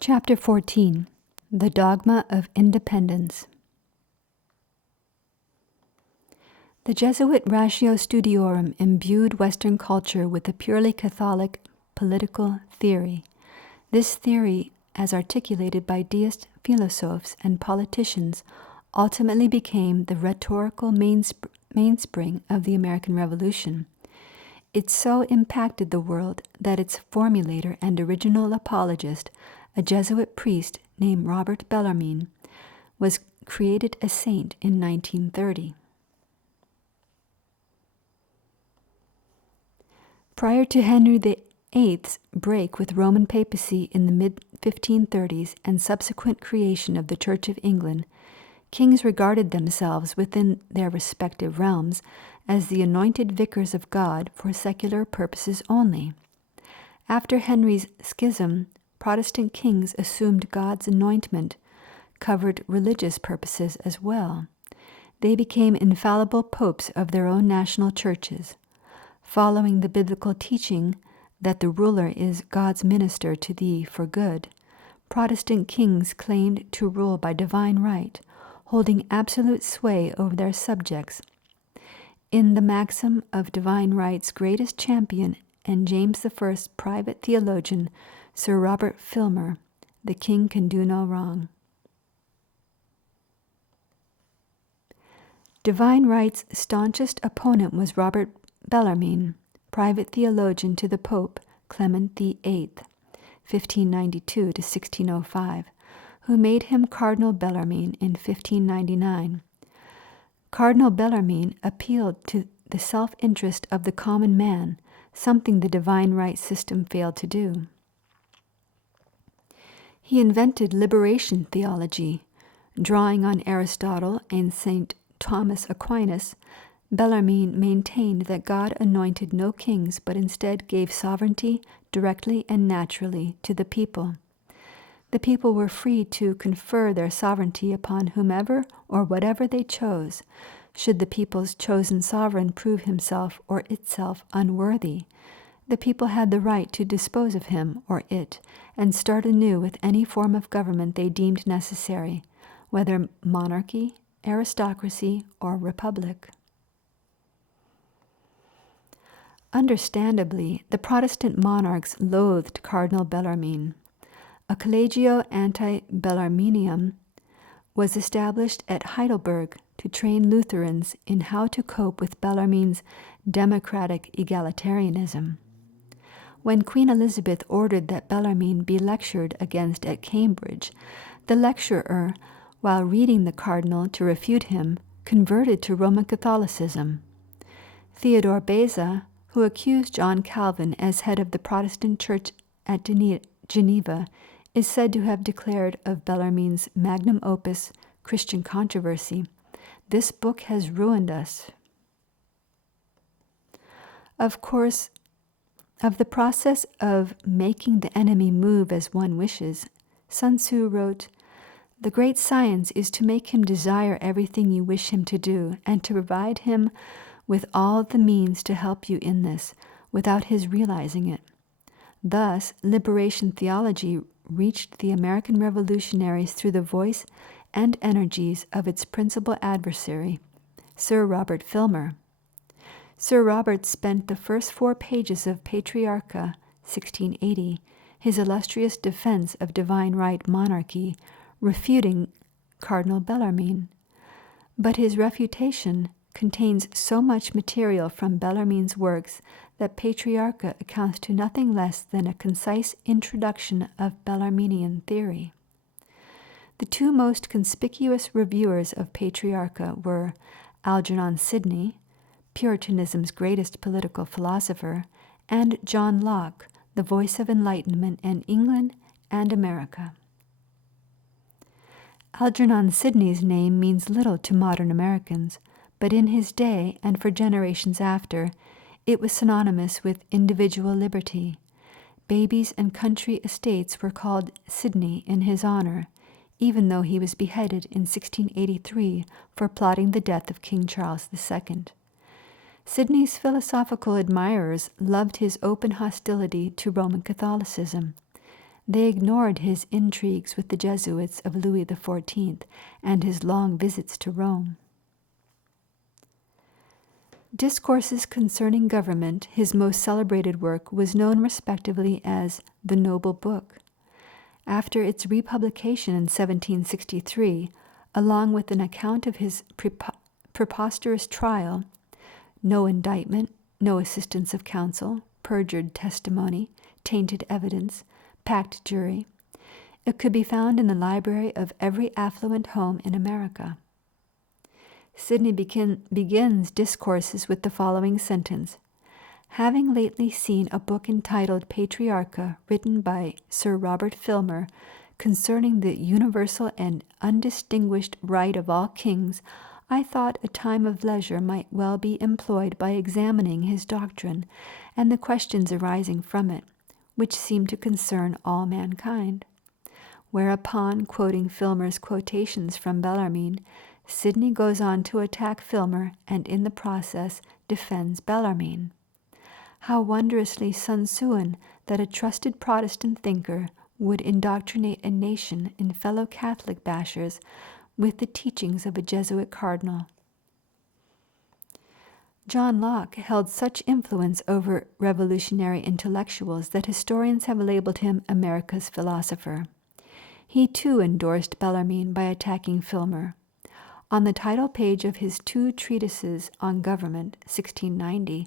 Chapter 14. The Dogma of Independence. The Jesuit Ratio Studiorum imbued Western culture with a purely Catholic political theory. This theory, as articulated by deist philosophers and politicians, ultimately became the rhetorical mainspring of the American Revolution. It so impacted the world that its formulator and original apologist, a Jesuit priest named Robert Bellarmine, was created a saint in 1930. Prior to Henry VIII's break with Roman papacy in the mid-1530s and subsequent creation of the Church of England, kings regarded themselves within their respective realms as the anointed vicars of God for secular purposes only. After Henry's schism, Protestant kings assumed God's anointment covered religious purposes as well. They became infallible popes of their own national churches. Following the biblical teaching that the ruler is God's minister to thee for good, Protestant kings claimed to rule by divine right, holding absolute sway over their subjects. In the maxim of divine right's greatest champion and James I's private theologian, Sir Robert Filmer, the king can do no wrong. Divine right's staunchest opponent was Robert Bellarmine, private theologian to the Pope Clement VIII, 1592 to 1605, who made him Cardinal Bellarmine in 1599. Cardinal Bellarmine appealed to the self-interest of the common man, something the divine right system failed to do. He invented liberation theology. Drawing on Aristotle and St. Thomas Aquinas, Bellarmine maintained that God anointed no kings but instead gave sovereignty directly and naturally to the people. The people were free to confer their sovereignty upon whomever or whatever they chose, should the people's chosen sovereign prove himself or itself unworthy. The people had the right to dispose of him or it and start anew with any form of government they deemed necessary, whether monarchy, aristocracy, or republic. Understandably, the Protestant monarchs loathed Cardinal Bellarmine. A collegio anti-Bellarminium was established at Heidelberg to train Lutherans in how to cope with Bellarmine's democratic egalitarianism. When Queen Elizabeth ordered that Bellarmine be lectured against at Cambridge, the lecturer, while reading the cardinal to refute him, converted to Roman Catholicism. Theodore Beza, who accused John Calvin as head of the Protestant Church at Geneva, is said to have declared of Bellarmine's magnum opus, Christian Controversy, "This book has ruined us." Of course, of the process of making the enemy move as one wishes, Sun Tzu wrote, "The great science is to make him desire everything you wish him to do, and to provide him with all the means to help you in this, without his realizing it." Thus, liberation theology reached the American revolutionaries through the voice and energies of its principal adversary, Sir Robert Filmer. Sir Robert spent the first 4 pages of Patriarcha, 1680, his illustrious defense of divine right monarchy, refuting Cardinal Bellarmine. But his refutation contains so much material from Bellarmine's works that Patriarcha accounts to nothing less than a concise introduction of Bellarminian theory. The 2 most conspicuous reviewers of Patriarcha were Algernon Sidney, Puritanism's greatest political philosopher, and John Locke, the voice of enlightenment in England and America. Algernon Sidney's name means little to modern Americans, but in his day and for generations after, it was synonymous with individual liberty. Babies and country estates were called Sidney in his honor, even though he was beheaded in 1683 for plotting the death of King Charles II. Sidney's philosophical admirers loved his open hostility to Roman Catholicism. They ignored his intrigues with the Jesuits of Louis XIV and his long visits to Rome. Discourses Concerning Government, his most celebrated work, was known respectively as the Noble Book. After its republication in 1763, along with an account of his preposterous trial, no indictment, no assistance of counsel, perjured testimony, tainted evidence, packed jury, it could be found in the library of every affluent home in America. Sidney begins discourses with the following sentence: "Having lately seen a book entitled Patriarcha, written by Sir Robert Filmer, concerning the universal and undistinguished right of all kings, I thought a time of leisure might well be employed by examining his doctrine and the questions arising from it, which seem to concern all mankind." Whereupon, quoting Filmer's quotations from Bellarmine, Sidney goes on to attack Filmer and in the process defends Bellarmine. How wondrously Sun Tzuan that a trusted Protestant thinker would indoctrinate a nation in fellow Catholic bashers with the teachings of a Jesuit cardinal. John Locke held such influence over revolutionary intellectuals that historians have labeled him America's philosopher. He too endorsed Bellarmine by attacking Filmer. On the title page of his 2 treatises on government, 1690,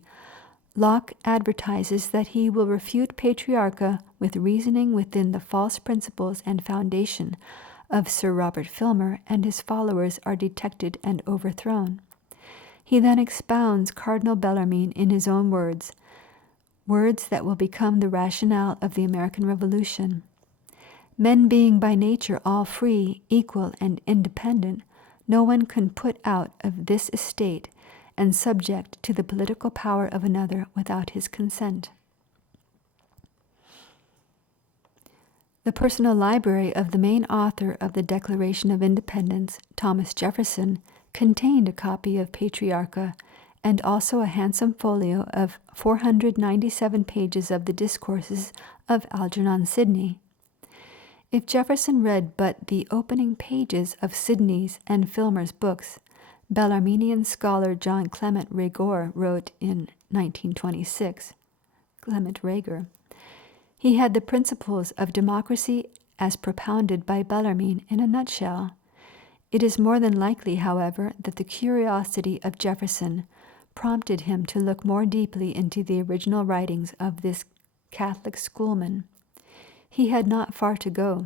Locke advertises that he will refute Patriarcha with reasoning within the false principles and foundation of Sir Robert Filmer and his followers are detected and overthrown. He then expounds Cardinal Bellarmine in his own words that will become the rationale of the American Revolution. Men being by nature all free, equal, and independent, no one can put out of this estate and subject to the political power of another without his consent. The personal library of the main author of the Declaration of Independence, Thomas Jefferson, contained a copy of Patriarcha and also a handsome folio of 497 pages of the discourses of Algernon Sidney. If Jefferson read but the opening pages of Sidney's and Filmer's books, Bellarminian scholar John Clement Reger wrote in 1926, Clement Reger, he had the principles of democracy as propounded by Bellarmine in a nutshell. It is more than likely, however, that the curiosity of Jefferson prompted him to look more deeply into the original writings of this Catholic schoolman. He had not far to go.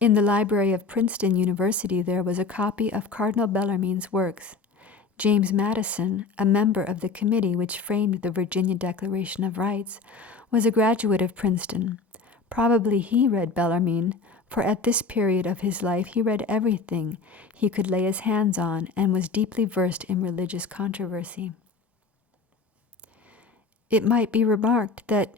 In the library of Princeton University there was a copy of Cardinal Bellarmine's works. James Madison, a member of the committee which framed the Virginia Declaration of Rights, was a graduate of Princeton. Probably he read Bellarmine, for at this period of his life he read everything he could lay his hands on and was deeply versed in religious controversy. It might be remarked that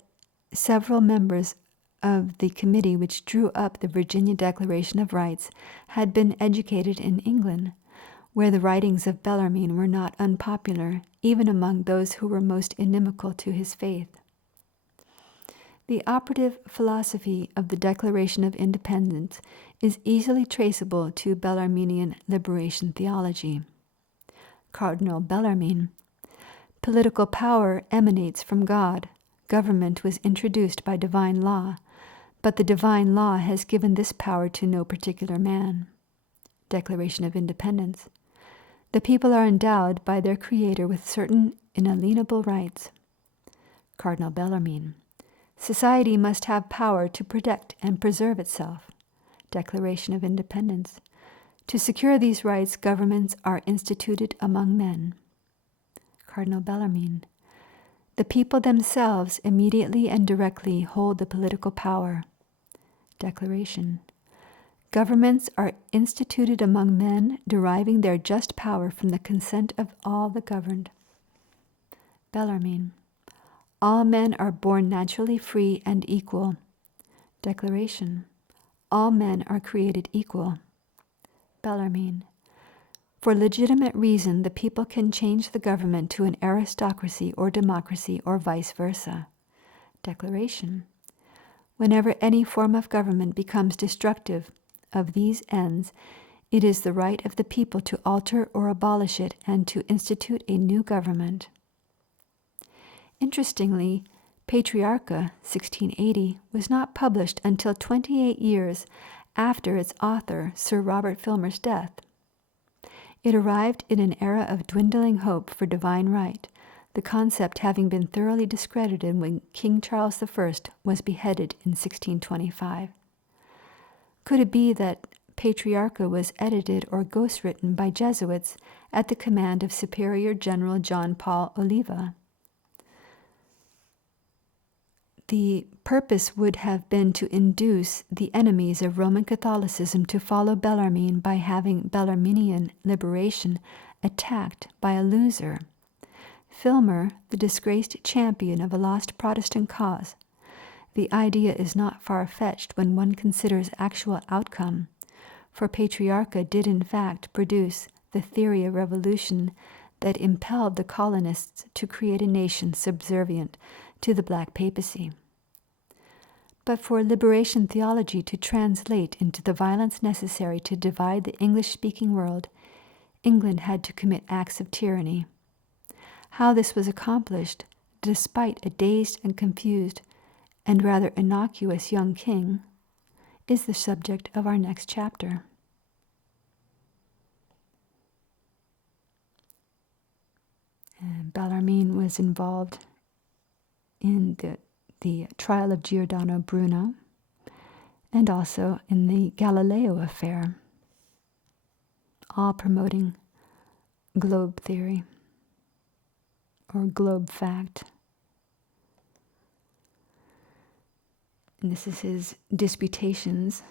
several members of the committee which drew up the Virginia Declaration of Rights had been educated in England, where the writings of Bellarmine were not unpopular, even among those who were most inimical to his faith. The operative philosophy of the Declaration of Independence is easily traceable to Bellarminian liberation theology. Cardinal Bellarmine: political power emanates from God. Government was introduced by divine law, but the divine law has given this power to no particular man. Declaration of Independence: the people are endowed by their Creator with certain inalienable rights. Cardinal Bellarmine: society must have power to protect and preserve itself. Declaration of Independence: to secure these rights, governments are instituted among men. Cardinal Bellarmine: the people themselves immediately and directly hold the political power. Declaration: governments are instituted among men, deriving their just power from the consent of all the governed. Bellarmine: all men are born naturally free and equal. Declaration: all men are created equal. Bellarmine: for legitimate reason, the people can change the government to an aristocracy or democracy or vice versa. Declaration: Whenever any form of government becomes destructive of these ends, it is the right of the people to alter or abolish it and to institute a new government. Interestingly, Patriarcha, 1680, was not published until 28 years after its author, Sir Robert Filmer's death. It arrived in an era of dwindling hope for divine right, the concept having been thoroughly discredited when King Charles I was beheaded in 1625. Could it be that Patriarcha was edited or ghostwritten by Jesuits at the command of Superior General John Paul Oliva? The purpose would have been to induce the enemies of Roman Catholicism to follow Bellarmine by having Bellarminian liberation attacked by a loser. Filmer, the disgraced champion of a lost Protestant cause. The idea is not far-fetched when one considers actual outcome, for Patriarcha did in fact produce the theory of revolution that impelled the colonists to create a nation subservient to the Black Papacy. But for liberation theology to translate into the violence necessary to divide the English-speaking world, England had to commit acts of tyranny. How this was accomplished, despite a dazed and confused and rather innocuous young king, is the subject of our next chapter. And Bellarmine was involved in the trial of Giordano Bruno and also in the Galileo affair, all promoting globe theory or globe fact. And this is his Disputations